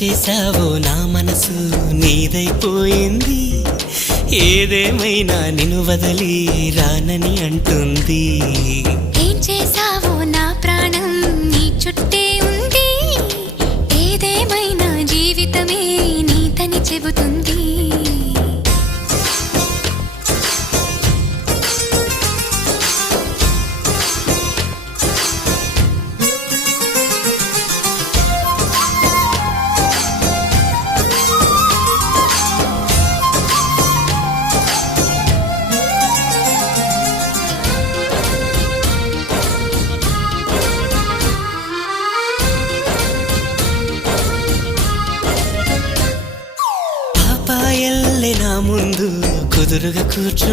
చేసావో నా మనసు నీదైపోయింది, ఏదేమైనా నిన్ను వదిలి రానని అంటుంది. ఏం చేసావో నా ప్రాణం నీ చుట్టే ఉంది, ఏదేమైనా జీవితమే నీతని చెబుతుంది. పాపాయల్లే నా ముందు కుదురుగా కూర్చో